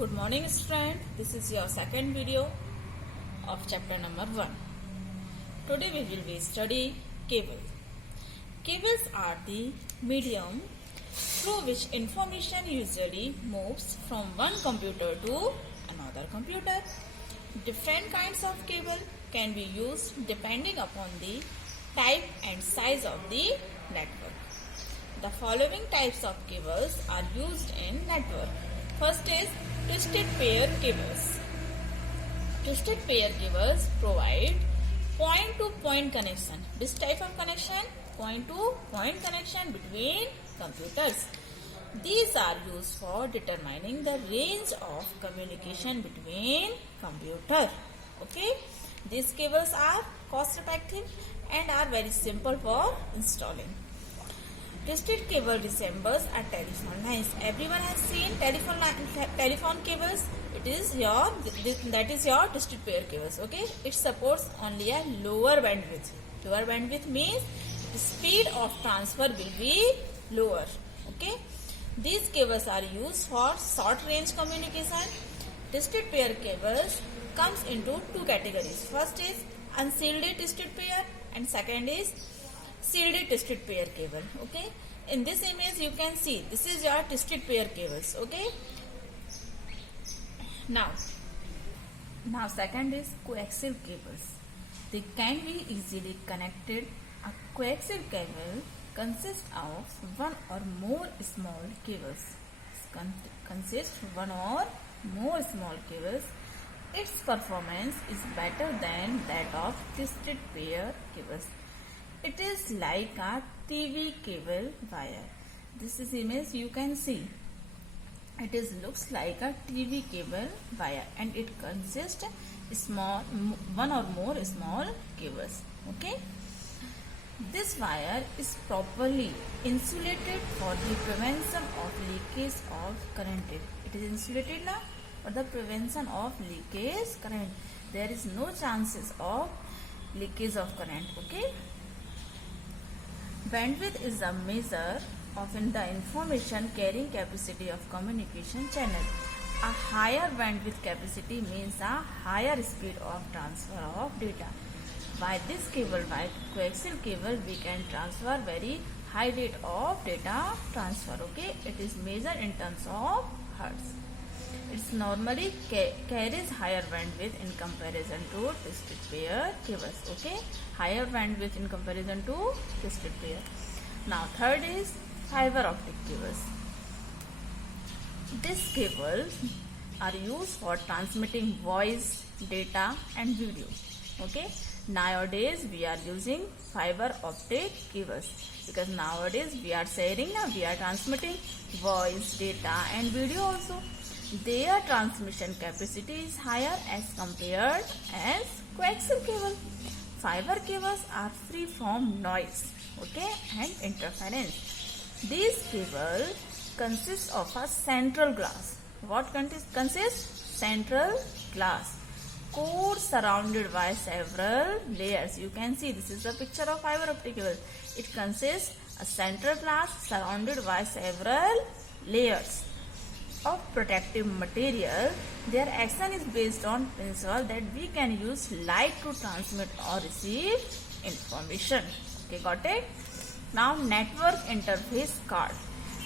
Good morning student, this is your second video of chapter number 1. Today we will be studying cables. Cables are the medium through which information usually moves from one computer to another computer. Different kinds of cable can be used depending upon the type and size of the network. The following types of cables are used in network. First is twisted pair cables. Twisted pair cables provide point-to-point connection. This type of connection, point-to-point connection between computers. These are used for determining the range of communication between computers. Okay, these cables are cost-effective and are very simple for installing. Twisted cable resembles a telephone lines. Everyone has seen telephone cables. That is your twisted pair cables. Okay, it supports only a lower bandwidth. Lower bandwidth means the speed of transfer will be lower. Okay, these cables are used for short range communication. Twisted pair cables comes into two categories. First is unshielded twisted pair and second is shielded twisted pair cable. Okay, in this image you can see this is your twisted pair cables. Okay, now second is coaxial cables. They can be easily connected. A coaxial cable consists of one or more small cables. Its performance is better than that of twisted pair cables. It is like a TV cable wire. This is image you can see. It looks like a TV cable wire and it consists one or more small cables. Okay. This wire is properly insulated for the prevention of leakage of current. It is insulated now for the prevention of leakage current. There is no chances of leakage of current. Okay. Bandwidth is a measure of the information carrying capacity of communication channel. A higher bandwidth capacity means a higher speed of transfer of data. By this cable, by coaxial cable, we can transfer very high rate of data transfer. Okay, it is measured in terms of hertz. It normally carries higher bandwidth in comparison to twisted pair cables. Okay, higher bandwidth in comparison to twisted pair. Now third is fiber optic cables. These cables are used for transmitting voice, data and video. Okay, nowadays we are using fiber optic cables because nowadays we are transmitting voice, data and video also. Their transmission capacity is higher as compared as coaxial cable. Fiber cables are free from noise, okay, and interference. These cables consist of a central glass. What consists? Central glass. Core surrounded by several layers. You can see this is the picture of fiber optic cable. It consists a central glass surrounded by several layers of protective material. Their action is based on principle that we can use light to transmit or receive information. Okay, got it? Now network interface card.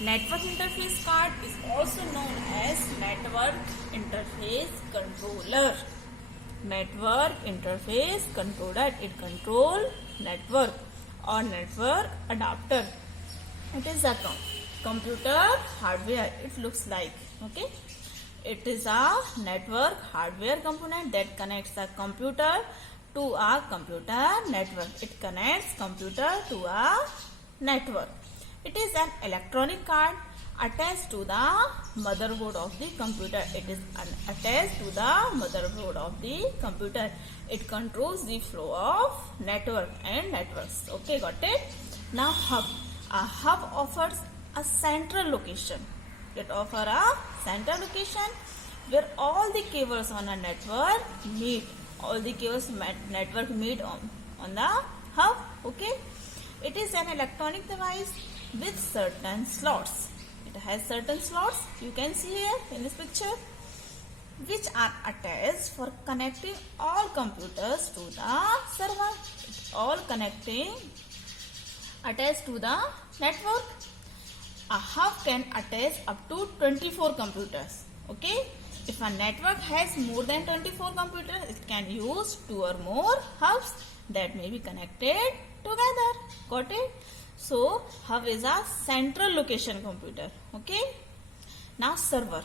Network interface card is also known as network interface controller. Network interface controller. It controls network or network adapter. It is a computer hardware. It looks like, okay, it is a network hardware component that connects a computer to a computer network. It connects computer to a network. It is an electronic card attached to the motherboard of the computer. It is attached to the motherboard of the computer. It controls the flow of network and networks. Okay, got it? Now hub. A hub offers a central location. It offers a central location where all the cables on a network meet. All the cables network meet on the hub. Okay. It is an electronic device with certain slots. It has certain slots. You can see here in this picture. which are attached for connecting all computers to the server. All connecting attached to the network. A hub can attach up to 24 computers. Okay. If a network has more than 24 computers, it can use 2 or more hubs that may be connected together. Got it? So, hub is a central location computer. Okay. Now, server.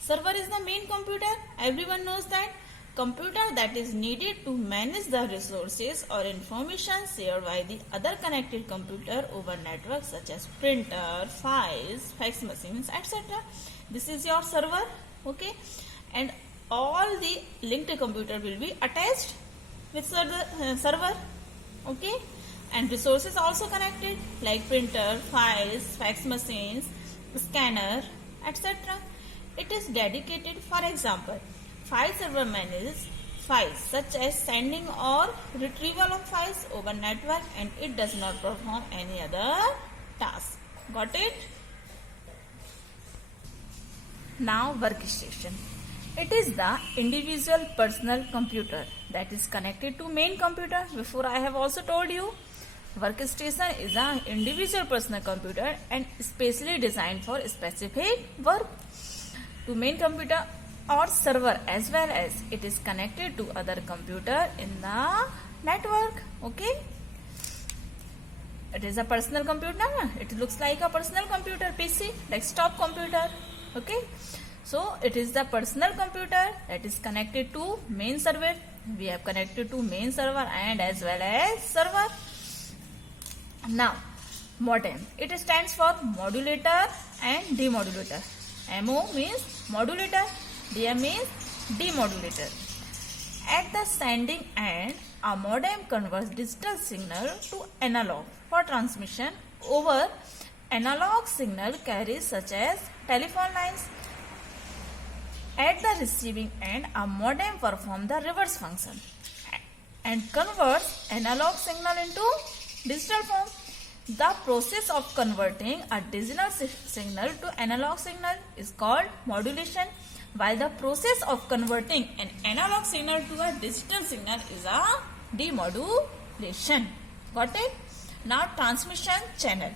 Server is the main computer. Everyone knows that. Computer that is needed to manage the resources or information shared by the other connected computer over network such as printer, files, fax machines, etc. This is your server. Okay, and all the linked computer will be attached with server. Okay, and resources also connected like printer, files, fax machines, scanner, etc. It is dedicated. For example, file server manages files such as sending or retrieval of files over network, and it does not perform any other task. Got it? Now, workstation. It is the individual personal computer that is connected to main computer. Before I have also told you, workstation is an individual personal computer and specially designed for specific work. To main computer or server, as well as it is connected to other computer in the network. Okay. It is a personal computer. It looks like a personal computer, PC, desktop computer. Okay, so it is the personal computer that is connected to main server. We have connected to main server and as well as server. Now, modem. It stands for modulator and demodulator. MO means modulator, DM means demodulator. At the sending end, a modem converts digital signal to analog for transmission over analog signal carriers such as telephone lines. At the receiving end, a modem performs the reverse function and converts analog signal into digital form. The process of converting a digital signal to analog signal is called modulation, while the process of converting an analog signal to a digital signal is a demodulation. Got it? Now, transmission channel.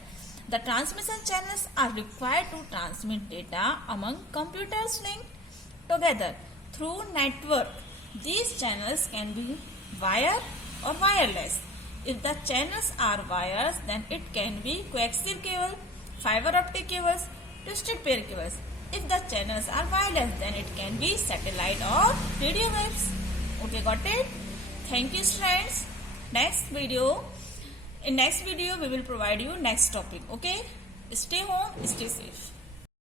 The transmission channels are required to transmit data among computers linked together through network. These channels can be wire or wireless. If the channels are wires, then it can be coaxial cable, fiber optic cables, twisted pair cables. If the channels are wireless, then it can be satellite or radio waves. Okay, got it? Thank you, friends. In next video, we will provide you next topic. Okay? Stay home, stay safe.